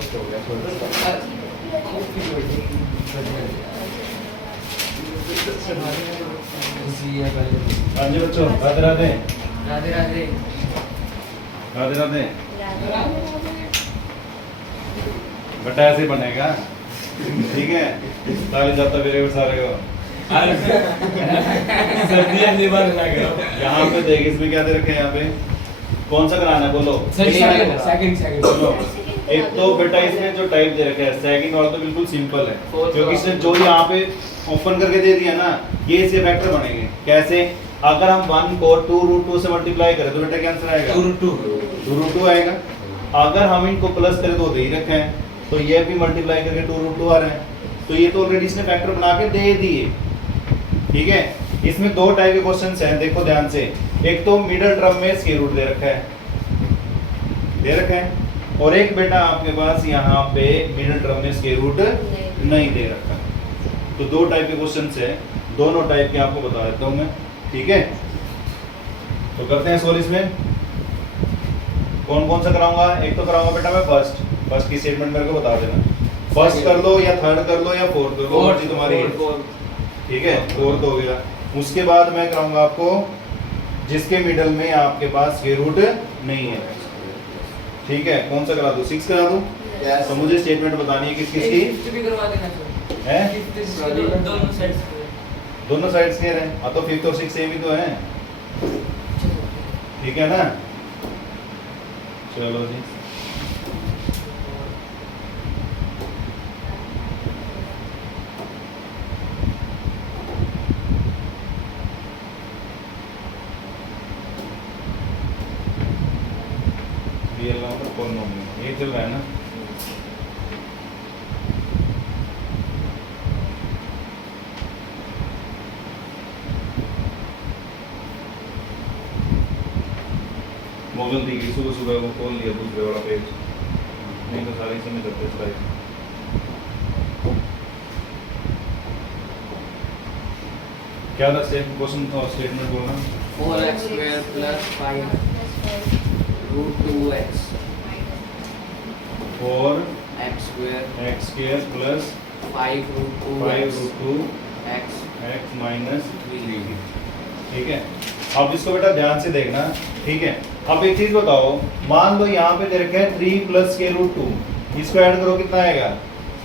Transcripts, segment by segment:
Roast हो गया थोड़ा हाँ जी बच्चों, राधे राधे राधे राधे। राधे राधे। बेटा ऐसे बनेगा, ठीक है। ताली जाता मेरे सारे को यहाँ पे देख, इसमें क्या दे रखे हैं? यहाँ पे कौन सा कराना है बोलो? सेकंड बोलो। एक तो बेटा इसमें जो टाइप दे रखा है सेकंड वाला तो बिल्कुल सिंपल है, क्योंकि इसने जो यहाँ पे ओपन करके दे दिया ना, ये इसके फैक्टर बनेंगे। कैसे? अगर हम 1 को 2√2 से मल्टीप्लाई करें तो बेटा क्या आंसर आएगा? 2√2 आएगा। अगर हम इनको प्लस करें तो दे ही रखे हैं, तो ये भी मल्टीप्लाई करके 2√2 आ रहे हैं। तो ये तो ऑलरेडी इसने फैक्टर बना के दे दिए, ठीक है। इसमें दो टाइप के क्वेश्चंस हैं, देखो ध्यान से। एक तो मिडिल टर्म में स्क्वायर रूट दे रखा है, और एक बेटा आपके पास यहाँ पे मिडिल टर्म में स्क्वायर रूट नहीं दे रखा। तो दो टाइप के क्वेश्चंस हैं, दोनों टाइप के आपको बता देता हूँ मैं, ठीक है। तो करते हैं सोल्व। इसमें कौन कौन सा कराऊंगा? एक तो कराऊंगा बेटा मैं फर्स्ट की स्टेटमेंट मेरे को बता देना। फर्स्ट कर लो या थर्ड कर लो या फोर्थ कर लो, मर्जी तुम्हारी है, ठीक है। फोर्थ हो गया। उसके बाद मैं कराऊंगा आपको जिसके मिडल में आपके पास स्क्वायर रूट नहीं है, ठीक है। कौन सा करा दूं? 6 करा दूं? तो मुझे स्टेटमेंट बतानी है किस किस की है? दोनों साइड्स क्लियर है। हाँ तो 5th और 6 सेम ही तो है, ठीक है ना। चलो जी, ये चल रहा है ना। मोगल दी गई सुबह सुबह, वो खोल लिया दूसरे वाला पेज, नहीं तो सारे इसी में करते स्लाइड। क्या था क्वेश्चन और स्टेटमेंट बोलना? 4x² + 5√2x 4x² + 5√2x x minus 3। ठीक है। अब इसको बेटा ध्यान से देखना, ठीक है। अब एक चीज बताओ, मान लो यहाँ पे दे रखे हैं 3 + √2, इसको ऐड करो कितना आएगा?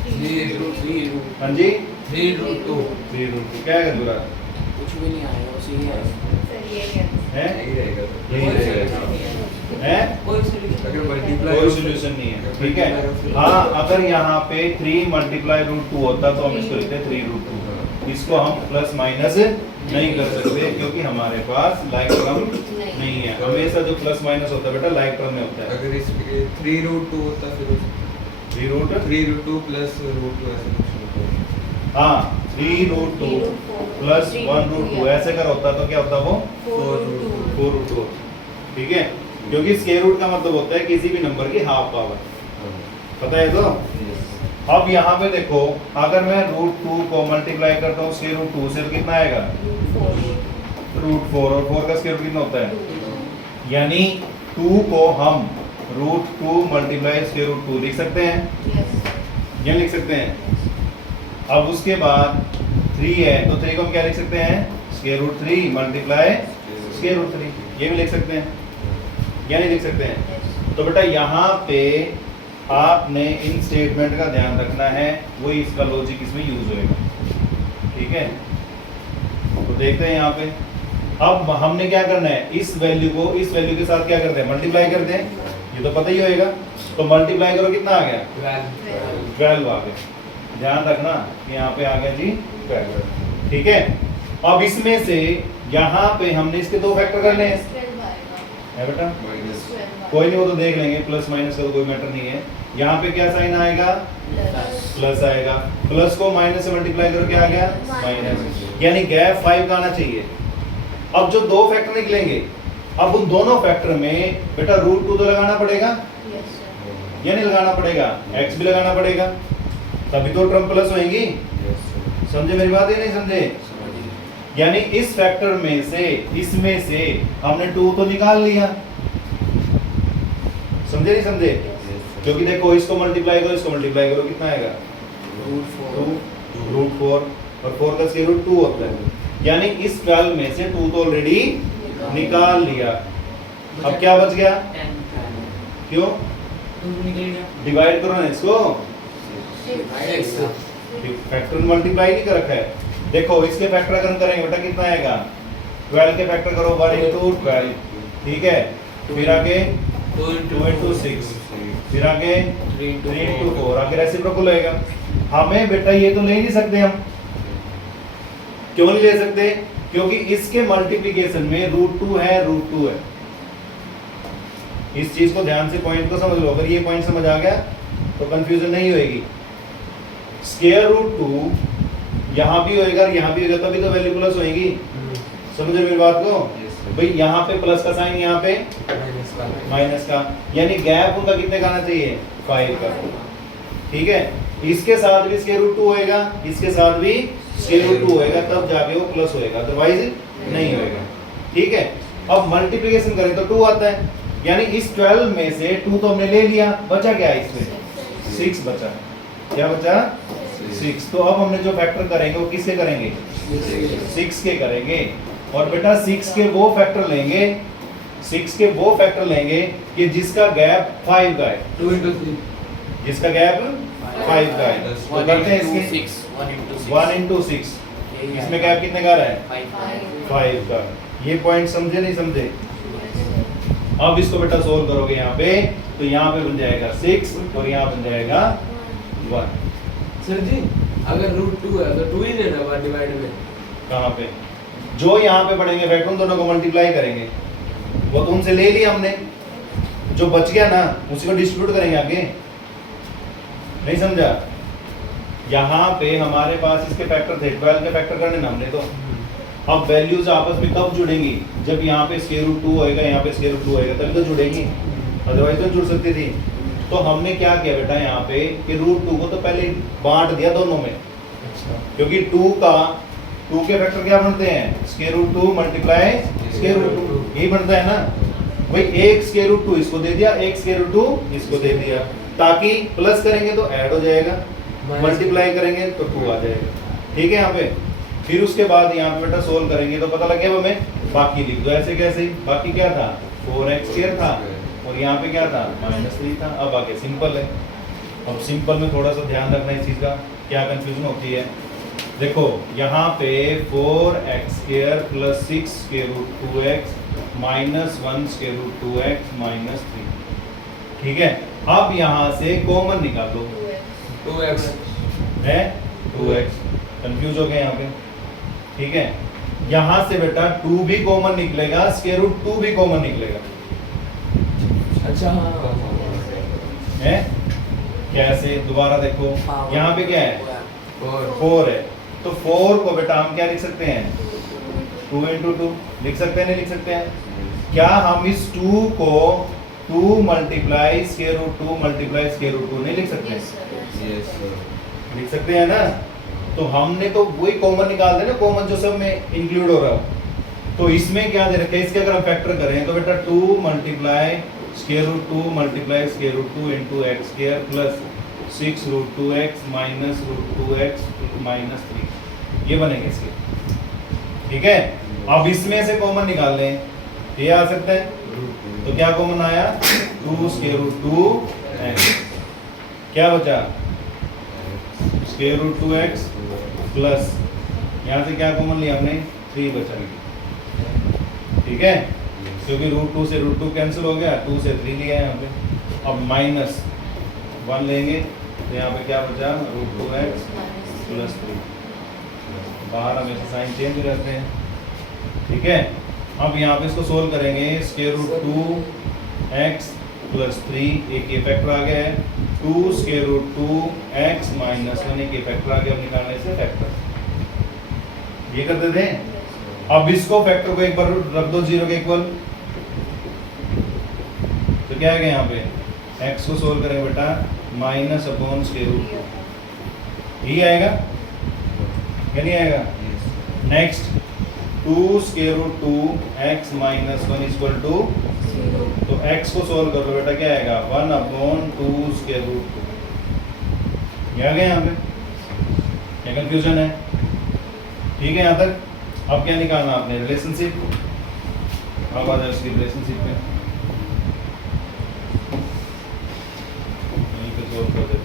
3√2। हाँ जी, 3√2 क्या है पूरा? कुछ भी नहीं आएगा, उसी ही आएगा। हैं? यही रहेगा तो यही रहेगा, हैं? कोई solution अगर नहीं है। multiply कोई सोल्यूशन नहीं है, ठीक है। हाँ, अगर यहाँ पे 3 × √2 होता तो हम इसको लिखते 3√2। इसको हम प्लस माइनस नहीं कर सकते, क्योंकि हमारे पास लाइक टर्म नहीं है। हमेशा जो प्लस माइनस होता है बेटा लाइक टर्म में होता है। अगर इसके 3√2 होता फिर 3√2 + √2 ऐसे कुछ होता। हाँ, 3√2 + 1√2 ऐसे कर होता तो क्या होता? वो 4√2, ठीक है। क्योंकि स्क्वायर रूट का मतलब होता है किसी भी नंबर की हाफ पावर, पता है तो। अब यहाँ पे देखो, अगर मैं √2 को मल्टीप्लाई करता हूँ √2 से तो कितना आएगा? √4, और 4 का स्क्वायर रूट कितना होता है? यानी 2 को हम √2 × √2 लिख सकते हैं, ये लिख सकते हैं। अब उसके बाद 3 है तो 3 को हम क्या लिख सकते हैं? √3 × √3, ये भी लिख सकते हैं, या नहीं लिख सकते हैं? तो बेटा यहाँ पे आपने इन स्टेटमेंट का ध्यान रखना है, वही इसका लॉजिक इसमें यूज होएगा, ठीक है। तो देखते हैं यहाँ पे, अब हमने क्या करना है? इस वैल्यू को इस वैल्यू के साथ क्या करते हैं? मल्टीप्लाई करते हैं, ये तो पता ही होएगा। तो मल्टीप्लाई करो, कितना आ गया? 12 आ गया। ध्यान रखना यहाँ पे आ गया जी 12, ठीक है। अब इसमें से यहाँ पे हमने इसके दो फैक्टर करने हैं, है बेटा? कोई नहीं, वो तो देख लेंगे, प्लस माइनस का तो कोई मैटर नहीं है। यहाँ पे क्या साइन आएगा? प्लस आएगा। प्लस को माइनस से मल्टीप्लाई करो, क्या आ गया? माइनस। यानी गैप 5 का आना चाहिए। अब जो दो फैक्टर निकलेंगे, अब उन दोनों फैक्टर में बेटा √2 तो लगाना पड़ेगा, या नहीं लगाना पड़ेगा? x भी लगाना पड़ेगा, तभी तो टर्म प्लस होएंगी। समझे मेरी बात या नहीं समझे? यानी इस फैक्टर में से, इसमें से हमने 2 तो निकाल लिया, समझे नहीं समझे? क्योंकि देखो इसको मल्टीप्लाई करो, इसको मल्टीप्लाई करो, कितना आएगा? रूट 2 रूट 4 और 4 का स्क्वायर रूट 2 होता है। यानी इस 12 में से 2 तो ऑलरेडी निकाल लिया। अब क्या बच गया? 10 क्यों? निकल गया डिवाइड करो ना इसको, 6 फैक्टर मल्टीप्लाई नहीं कर रखा है। देखो इसके फैक्टर अगर हम करेंगे बेटा कितना आएगा? 12 के फैक्टर करो 1 into 12, ठीक है। फिर आगे 2 into 6, फिर आगे 3 into 4, आगे रेसिप्रोकल होएगा। हमें बेटा ये तो ले ही नहीं सकते हम। क्यों नहीं ले सकते? क्योंकि इसके मल्टीप्लिकेशन में √2 है, √2 है। इस चीज को ध्यान से पॉइंट को समझ लो। अगर ये पॉइंट समझ आ गया तो कंफ्यूजन नहीं होएगी। स्क्वायर रूट 2 यहाँ भी होएगा और यहाँ भी होगा, तभी तो वैल्यू प्लस होएगी। समझो मेरी बात को? भाई यहाँ पे प्लस का साइन, यहाँ पे माइनस का, यानी गैप उनका कितने का आना चाहिए? 5 का। ठीक है, इसके साथ भी स्क्वायर रूट 2 होएगा, इसके साथ भी स्क्वायर रूट 2 होएगा, तब जाके वो प्लस होएगा, अदरवाइज नहीं होएगा। ठीक है, अब मल्टीप्लिकेशन करें तो 2 आता है, यानी इस 12 में से 2 तो हमने ले लिया, बचा क्या इसमें? 6 बचा। क्या बचा? 6। तो अब हमने जो फैक्टर करेंगे वो किसके करेंगे? 6 के करेंगे। और बेटा 6 के वो फैक्टर लेंगे, 6 के वो फैक्टर लेंगे कि जिसका गैप 5 का है, 2 into 3 जिसका गैप 5 का है। तो करते हैं इसके 1 into 6, इसमें गैप कितने का रहा है? 5 का। ये पॉइंट समझे नहीं समझे? अब इसको बेटा सोल्व करोगे यहाँ पे, तो यहाँ पे बन जाएगा 6 और यहाँ बन जाएगा 1। सर जी अगर √2 है तो 2 ही लेना होगा डिवाइड में। कहाँ पे? जो यहाँ पे पढ़ेंगे फैक्टर उन दोनों को मल्टीप्लाई करेंगे। वो तो उनसे ले लिया हमने, जो बच गया ना उसी को डिस्ट्रीब्यूट करेंगे आगे। नहीं समझा? यहाँ पे हमारे पास इसके फैक्टर थे, 12 के फैक्टर करने ना हमने तो। अब वैल्यूज आपस में कब जुड़ेंगी? जब यहाँ पे स्क्वायर रूट 2 होएगा, यहाँ पे स्क्वायर रूट 2 होएगा, तभी तो जुड़ेंगी, अदरवाइज तो जुड़ सकती थी। तो हमने क्या किया बेटा यहाँ पे कि √2 को तो पहले बांट दिया दोनों में, क्योंकि 2 के फैक्टर क्या बनते हैं? Square root 2 multiply square root 2, यही बनता है ना भाई। एक स्क्वायर रूट 2 इसको दे दिया, एक स्क्वायर रूट 2 इसको दे दिया, ताकि प्लस करेंगे तो ऐड हो जाएगा, मल्टीप्लाई करेंगे तो 2 आ जाएगा। ठीक है यहाँ पे। फिर उसके बाद यहाँ पे बेटा सोल्व करेंगे तो पता लग गया हमें, बाकी लिख दो ऐसे कैसे। बाकी क्या था? 4x² था और यहाँ पे क्या था? -3 था। अब आगे सिंपल है। अब सिंपल में थोड़ा सा ध्यान रखना इस चीज़ का, क्या कंफ्यूजन होती है। देखो यहाँ पे 4x² + 6 square root 2x -1 square root 2x -3। ठीक है, अब यहाँ से कॉमन निकाल लो। 2x है 2x। कंफ्यूज हो गए यहाँ पे? ठीक है, यहाँ से बेटा 2 भी कॉमन निकलेगा, स्क्वायर रूट 2 भी कॉमन निकलेगा। अच्छा हाँ है कैसे? दोबारा देखो, यहाँ पे क्या है? 4 है, तो 4 को बेटा हम क्या लिख सकते हैं? 2 into 2 लिख सकते हैं, नहीं लिख सकते हैं? क्या हम इस 2 को 2 multiply square root 2 multiply square root 2 नहीं लिख सकते हैं? यस सर लिख सकते हैं ना। तो हमने तो वही कॉमन निकाल देना, कॉमन जो सब में इंक्लूड हो रहा हो। तो इसमें क्या दे रखा है? इसके अगर हम फैक्टर करें तो बेटा 2 multiply square root 2 multiply square root 2 into x² plus 6 root 2x minus root 2x -3, ये बनेंगे इसके। ठीक है, अब इसमें से कॉमन निकाल लें, ये आ सकता है। तो क्या कॉमन आया? 2 स्क्वायर रूट 2x, क्या बचा? स्क्वायर रूट 2x प्लस यहाँ से क्या कॉमन लिया हमने? 3 बचा। ठीक है, क्योंकि √2 से √2 कैंसिल हो गया, 2 से 3 लिया है यहाँ पे। अब -1 लेंगे तो यहाँ पे क्या बचा? √2x plus 3। बाहर हमेशा साइन चेंज रहते हैं। ठीक है, अब यहाँ पे इसको सोल्व करेंगे। स्क्वायर रूट 2x प्लस 3, एक ये फैक्टर आ गया है। 2 स्क्वायर रूट 2x -1, एक ये फैक्टर आ गया। अब निकालने से फैक्टर ये करते थे। अब इसको फैक्टर को एक बार रख दो 0 के इक्वल, तो क्या आएगा यहाँ पे? x को सोल्व करेंगे बेटा -/√2, ये आएगा क्या? नहीं आएगा। नेक्स्ट 2 स्क्वायर रूट 2x -1 = तो x को सोल्व कर लो बेटा, क्या आएगा 1/2 स्क्वायर रूट 2। ये आ गया यहाँ पे, क्या कंफ्यूजन है? ठीक है यहाँ तक। अब क्या निकालना आपने? रिलेशनशिप। अब आ जाए उसकी रिलेशनशिप पे, यहीं पे सोल्व कर देते हैं।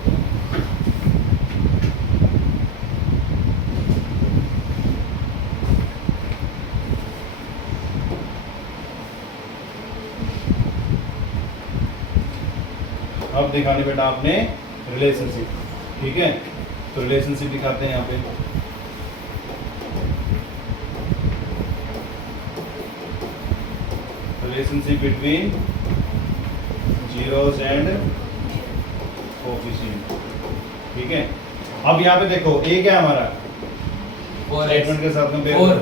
अब दिखानी बेटा आपने रिलेशनशिप, ठीक है? तो रिलेशनशिप दिखाते हैं यहाँ पे। Relationship between zeros and coefficient, ठीक है? अब यहाँ पे देखो a क्या है हमारा, स्टेटमेंट के साथ में 4,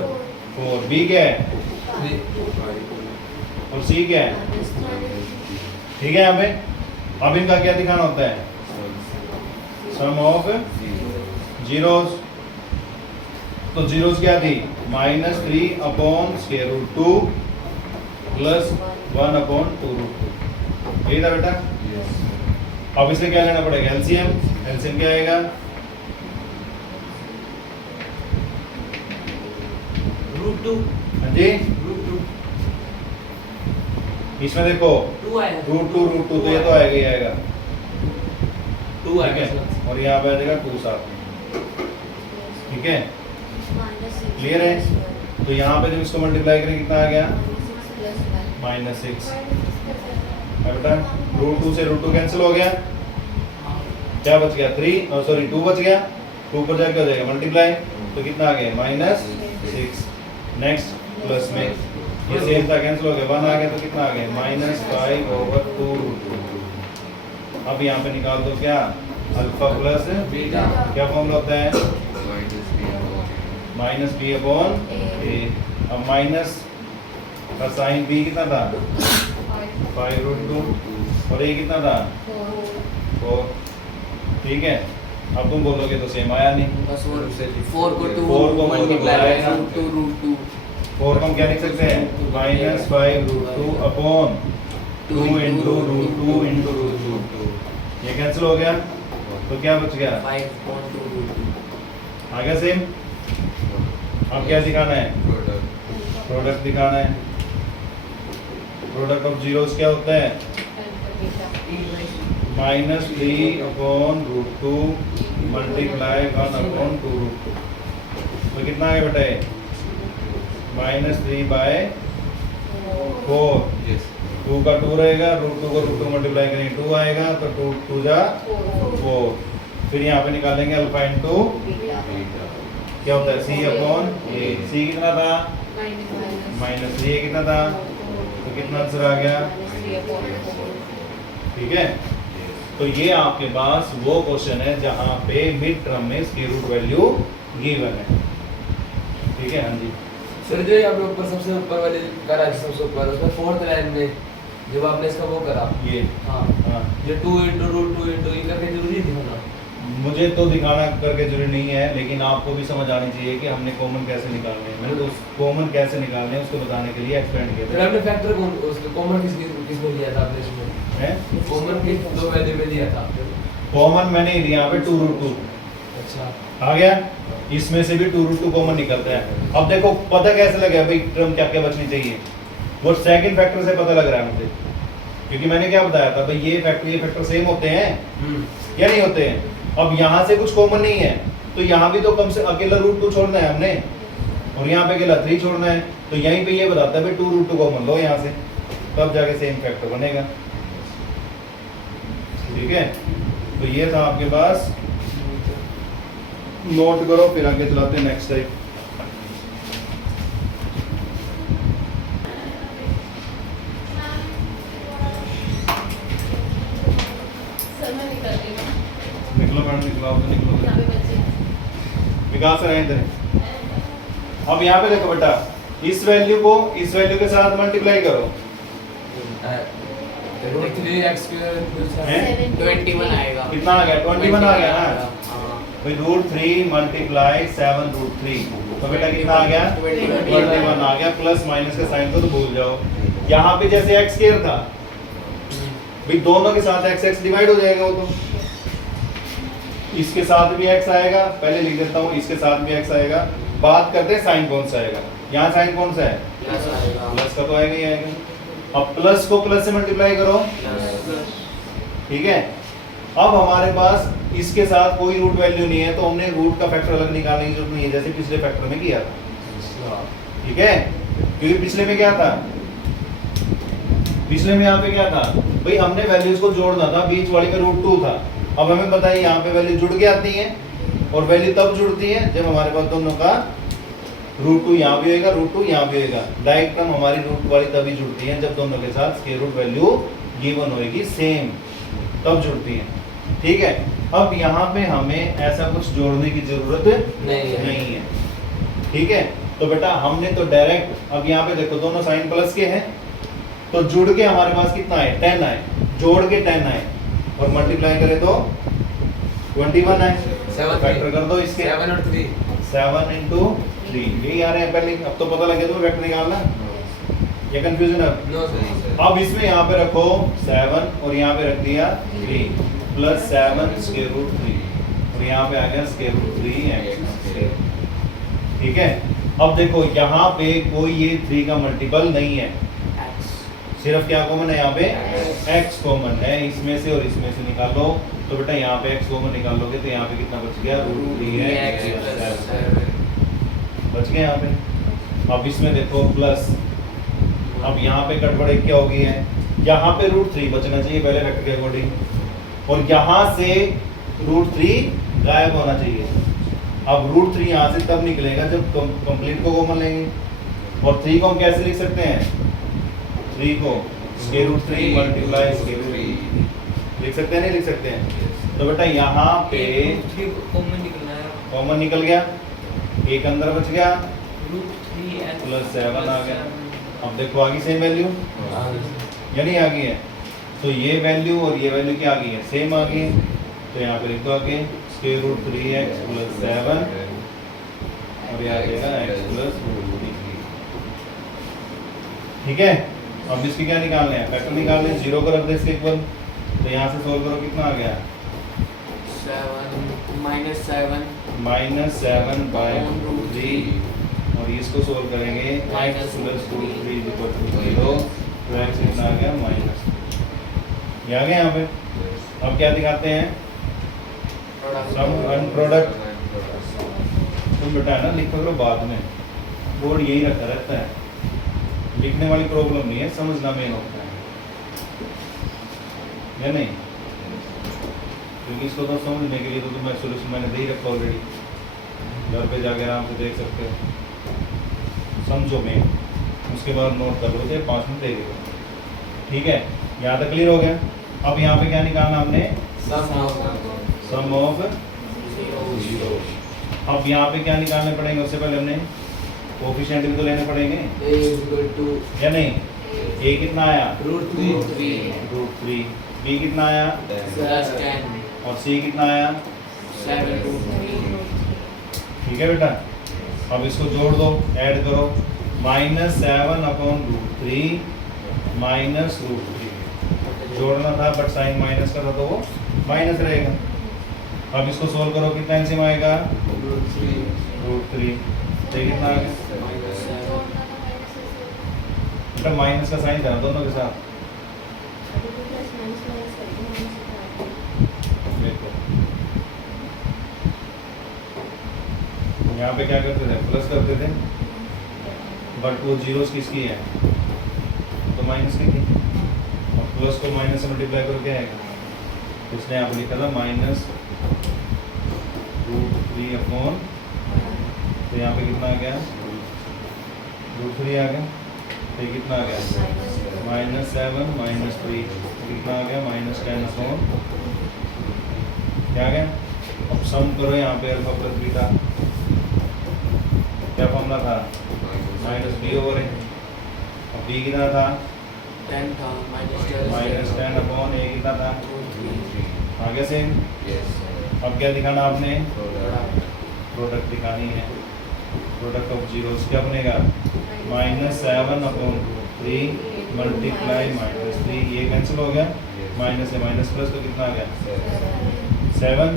b क्या है और c क्या है, ठीक है? यहाँ पे अब इनका क्या दिखाना होता है? सम ऑफ जीरोस। तो जीरोस क्या थी? -3/√2 प्लस 1/2√2, यही था बेटा। अब इसे क्या लेना पड़ेगा? एलसीएम। एलसीएम क्या आएगा? √2। हाँ जी, √2 इसमें देखो 2 आएगा। √2 तो ये तो आएगा ही आएगा, 2 ठीक आएगा। है? और यहाँ पे आ जाएगा 2 साथ में, ठीक है? क्लियर है? तो यहाँ पे जब इसको मल्टीप्लाई करें कितना आ गया? -6 है बेटा। √2 से √2 कैंसिल हो गया, क्या बच गया? 2 बच गया। 2 पर जाके हो जाएगा मल्टीप्लाई, तो कितना आ गया? -6। नेक्स्ट प्लस में ये सेम था, कैंसिल हो गया, 1 आ गया, तो कितना आ गया? -5/2√2। अब यहाँ पे निकाल दो क्या? Alpha plus beta. क्या फॉर्मूला होता है? -b/a। अब माइनस का साइन b कितना था? 5√2 और a कितना था? 4, ठीक है? अब तुम बोलोगे तो सेम आया नहीं। बस 4 को 2 4 को मल्टीप्लाई multiply √2 4 को हम क्या लिख सकते हैं? -5√2 अपॉन 2 इंटू √2 इंटू √2। ये कैंसिल हो गया, तो क्या बच गया? 5.2√2। आ गया सेम। अब क्या दिखाना है? प्रोडक्ट दिखाना है। प्रोडक्ट ऑफ जीरोस क्या होता है? -3/√2 मल्टीप्लाई 1/2√2। तो कितना आ गया बेटा? -3/4। 2 का 2 रहेगा, √2 को √2 मल्टीप्लाई करेंगे 2 आएगा, तो 2 2 जा 4। फिर यहाँ पे निकालेंगे अल्फा इंटू क्या होता है? c/a। c कितना था? -3। a कितना था? तो कितना आंसर आ गया? ठीक है? तो ये आपके पास वो क्वेश्चन है जहाँ पे मिड टर्म में स्क्वायर रूट वैल्यू गिवन है, ठीक है? हाँ जी सर, जो आपने ऊपर सबसे ऊपर वाले करा, सबसे ऊपर उसमें 4th लाइन में जब आपने इसका वो करा, ये हाँ, हाँ, ये 2 × √2 × ये करके जरूरी दिखाना। मुझे तो दिखाना करके जरूरी नहीं है, लेकिन आपको भी समझ आनी चाहिए कि हमने कॉमन कैसे निकालने हैं। मैंने तो कॉमन कैसे निकालने हैं उसको बताने के लिए एक्सप्लेन किया फिर था। आपने फैक्टर कौन उसके कॉमन किस में लिया था आपने इसमें? हैं? कॉमन किस 2 वैल्यू में लिया था आपने? कॉमन मैंने दिया यहाँ पे 2√2 अच्छा, आ गया। इसमें से भी 2√2 कॉमन निकलता है। अब देखो पता कैसे लगा भाई टर्म क्या क्या बचनी चाहिए? वो सेकंड फैक्टर से पता लग रहा है मुझे, क्योंकि मैंने क्या बताया था भाई ये फैक्टर सेम होते हैं या नहीं होते हैं। अब यहाँ से कुछ कॉमन नहीं है, तो यहाँ भी तो कम से अकेला √2 छोड़ना है हमने, और यहाँ पे अकेला 3 छोड़ना है। तो यहीं पे ये बताता है भाई 2√2 कॉमन लो यहाँ से, तब जाके सेम फैक्टर बनेगा, ठीक है? तो ये था आपके पास, नोट करो, फिर आगे चलाते हैं नेक्स्ट टाइप। निकलो मैडम, निकलो, आप तो निकलो, विकास रहे इधर। अब यहाँ पे देखो बेटा, इस वैल्यू को इस वैल्यू के साथ मल्टीप्लाई करो, हैं? 21 आएगा। कितना आ गया? 21 आ गया ना? हाँ। भाई √3 मल्टीप्लाई 7√3 तो बेटा कितना आ गया 21 आ गया। प्लस माइनस का साइन को तो भूल जाओ। यहाँ पे जैसे x स्क्वायर था भाई, दोनों के साथ x x डिवाइड हो जाएगा वो तो। इसके साथ भी x आएगा, पहले लिख देता हूँ, इसके साथ भी x आएगा। बात करते हैं साइन कौन सा आएगा। यहाँ साइन कौन सा है, प्लस आएगा, प्लस का तो आएगा ही आएगा। अब प्लस को प्लस से मल्टीप्लाई करो, प्लस ठीक है। अब हमारे पास इसके साथ कोई रूट वैल्यू नहीं है, तो हमने रूट का फैक्टर अलग निकालने की जरूरत नहीं है, जैसे पिछले फैक्टर में किया था, ठीक है। क्योंकि पिछले में क्या था, पिछले में यहाँ पे क्या था भाई, हमने वैल्यूज को जोड़ना था, बीच वाली में √2 था। अब हमें पता है यहाँ पे वैल्यू जुड़ के आती है, और वैल्यू तब जुड़ती है जब हमारे पास दोनों का √2 यहाँ भी होएगा, √2 यहाँ भी होएगा। डायरेक्ट टर्म हमारी रूट वाली तभी जुड़ती है जब दोनों के साथ स्क्वायर रूट वैल्यू गिवन होएगी सेम, तब जुड़ती है, ठीक है। अब यहाँ पे हमें ऐसा कुछ जोड़ने की जरूरत नहीं है, ठीक है। तो बेटा हमने तो डायरेक्ट, अब यहाँ पे देखो दोनों साइन प्लस के हैं, तो जुड़ के हमारे पास कितना है 10 आए, जोड़ के 10 आए, और मल्टीप्लाई करें तो 21 आए। फैक्टर कर दो इसके 7 और 3 7 into 3, यही आ रहे हैं पहले। अब तो पता लगे तो वेक्टर निकालना, ये कंफ्यूजन है। No sir. अब इसमें यहाँ पे रखो 7 और यहाँ पे रख दिया 3 प्लस 7 स्क्वायर रूट 3 और यहाँ पे आ गया स्क्वायर रूट 3x, ठीक है। अब देखो यहाँ पे कोई ये 3 का मल्टीपल नहीं है, सिर्फ क्या कॉमन है यहाँ पे x कॉमन है, इसमें से और इसमें से निकालो। तो बेटा यहाँ पे x कॉमन निकालोगे तो यहाँ पे कितना बच गया √3x बच गया यहाँ पे। अब इसमें देखो प्लस, अब यहाँ पे गड़बड़ क्या हो गई है, यहाँ पे √3 बचना चाहिए पहले वेक्टर के अकॉर्डिंग, और यहाँ से √3 गायब होना चाहिए। अब √3 यहाँ से तब निकलेगा जब कंप्लीट को कॉमन लेंगे, और 3 को हम कैसे लिख सकते हैं, 3 को √3 मल्टीप्लाई √3 लिख सकते हैं, नहीं लिख सकते हैं। तो बेटा यहाँ पे कॉमन निकलना है, कॉमन निकल गया, एक अंदर बच गया, √3x प्लस 7 आ गया। अब देखो आ गई सेम वैल्यू या नहीं आ गई है, तो ये वैल्यू और ये वैल्यू क्या आ गई है, सेम आ गई है। तो यहाँ पे लिख दो आगे √3x प्लस 7 और ये आ जाएगा x प्लस √3, ठीक है। अब इसके क्या निकालने हैं, फैक्टर निकालने हैं, 0 को रख दे इसके इक्वल। तो यहाँ से सोल्व करो, कितना आ गया -7/√3, और इसको सोल्व करेंगे x प्लस √3 0, तो x कितना आ गया माइनस, ये आ गया यहाँ पे। अब क्या दिखाते हैं, सम एंड प्रोडक्ट। तुम बेटा है ना लिखा करो बाद में, बोर्ड यही रखा रहता है, लिखने वाली प्रॉब्लम नहीं है, समझना मेन होता है या नहीं। क्योंकि इसको तो समझने के लिए तो तुम्हें सोल्यूशन मैंने दे ही रखा ऑलरेडी, घर पे जाके आराम से देख सकते हो, समझो मेन, उसके बाद नोट कर लो, 5 मिनट देख लो, ठीक है। यहाँ तक क्लियर हो गया। अब यहाँ पे क्या निकालना हमने, सम ऑफ 0। अब यहाँ पे क्या निकालने पड़ेंगे, उससे पहले हमने कोफिशिएंट भी तो लेने पड़ेंगे a या नहीं। a कितना आया √3 √3, b कितना आया +10 और c कितना आया 7/√3 ठीक है बेटा। अब इसको जोड़ दो, ऐड करो, -7/√3 माइनस √3 जोड़ना था बट साइन माइनस का था तो वो माइनस रहेगा। अब इसको सोल्व करो, कितना एलसीएम आएगा √3, तो कितना आ गया बेटा, माइनस का साइन था दोनों के साथ। देखो यहाँ पे क्या करते थे, प्लस करते थे, बट वो जीरोस किसकी है, तो माइनस की थी, और प्लस को माइनस से मल्टीप्लाई करो क्या आएगा, उसने यहाँ पे लिखा था -√3/, तो यहाँ पे कितना आ गया √3 आ गया, तो ये कितना आ गया -7 -3, कितना आ गया -10/, क्या आ गया। अब सम करो यहाँ पे अल्फा प्लस बीटा, क्या फॉर्मूला था -b/a, अब b कितना था 10 था -10/a, कितना था आ गया सेम। अब क्या दिखाना आपने, प्रोडक्ट दिखानी है। प्रोडक्ट ऑफ जीरोस क्या बनेगा -7/3 मल्टीप्लाई -3, ये कैंसिल हो गया, माइनस से माइनस प्लस तो कितना आ गया 7।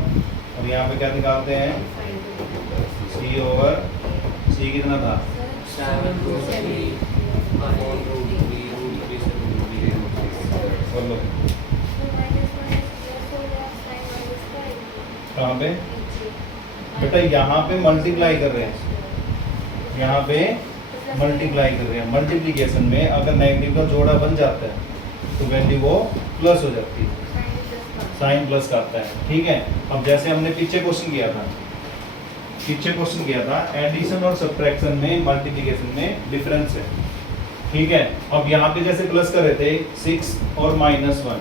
और यहाँ पे क्या निकालते हैं C कितना था 7 root 3 upon root 3 root 3 से root 3 बोलो कहाँ पे बेटा यहाँ पे मल्टीप्लाई कर रहे हैं, यहाँ पे मल्टीप्लाई कर रहे हैं। मल्टीप्लिकेशन में अगर नेगेटिव का जोड़ा बन जाता है तो वैल्यू वो प्लस हो जाती है, साइन प्लस का आता है। ठीक है, अब जैसे हमने पीछे क्वेश्चन किया था एडिशन और सब्ट्रैक्शन में मल्टीप्लिकेशन में डिफरेंस है। ठीक है, अब यहाँ पे जैसे प्लस कर रहे थे 6 और -1,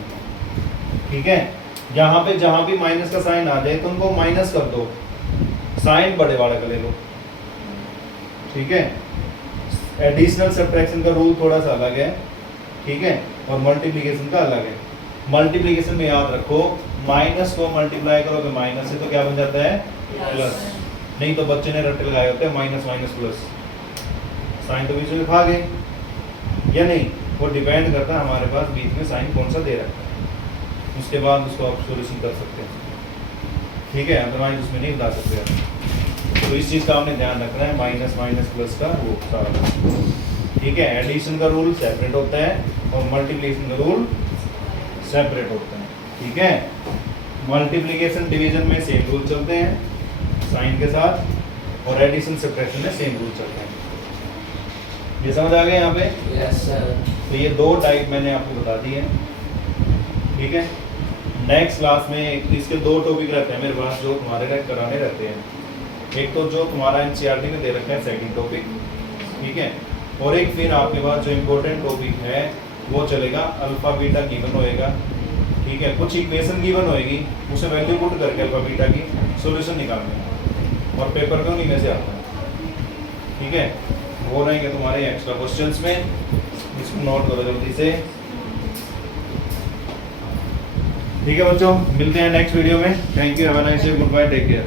ठीक है, यहाँ पे जहाँ भी माइनस का साइन आ जाए तो उनको माइनस कर दो, साइन बड़े वाले का ले लो। ठीक है, एडिशनल सब्ट्रैक्शन का रूल थोड़ा सा अलग है, ठीक है, और मल्टीप्लिकेशन का अलग है। मल्टीप्लिकेशन में याद रखो माइनस को मल्टीप्लाई करोगे माइनस से तो क्या बन जाता है प्लस, नहीं तो बच्चे ने रट्टे लगाए होते हैं माइनस माइनस प्लस, साइन तो बीच में खा गए या नहीं, वो डिपेंड करता है हमारे पास बीच में साइन कौन सा दे रखा है, उसके बाद उसको आप सोल्यूशन कर सकते हैं। ठीक है, अदरवाइज उसमें नहीं बता सकते आप। तो इस चीज़ का आपने ध्यान रखना है, माइनस माइनस प्लस का वो सारा। ठीक है, एडिशन का रूल सेपरेट होता है और मल्टीप्लिकेशन का रूल सेपरेट होता है। ठीक है, मल्टीप्लिकेशन डिवीजन में सेम रूल चलते हैं साइन के साथ, और एडिशन सब्ट्रैक्शन में सेम रूल चलते हैं। ये समझ आ गया यहाँ पे? yes sir तो ये दो टाइप मैंने आपको बता दी है। ठीक है, नेक्स्ट क्लास में इसके दो टॉपिक रहते हैं मेरे पास जो तुम्हारे कराने रहते हैं। एक तो जो तुम्हारा एनसीईआरटी में दे रखा है सेकंड टॉपिक, ठीक है, और एक फिर आपके पास जो इम्पोर्टेंट टॉपिक है वो चलेगा, अल्फा बीटा गिवन होएगा। ठीक है, कुछ इक्वेशन गिवन होएगी, उसे वैल्यू पुट करके अल्फा बीटा की सॉल्यूशन निकालना है, और पेपर का उन्हीं में से आता है। ठीक है, वो रहेंगे तुम्हारे एक्स्ट्रा क्वेश्चंस में, इसको नोट करो जल्दी से। ठीक है बच्चों, मिलते हैं नेक्स्ट वीडियो में। Thank you, have a nice day, good bye, take care.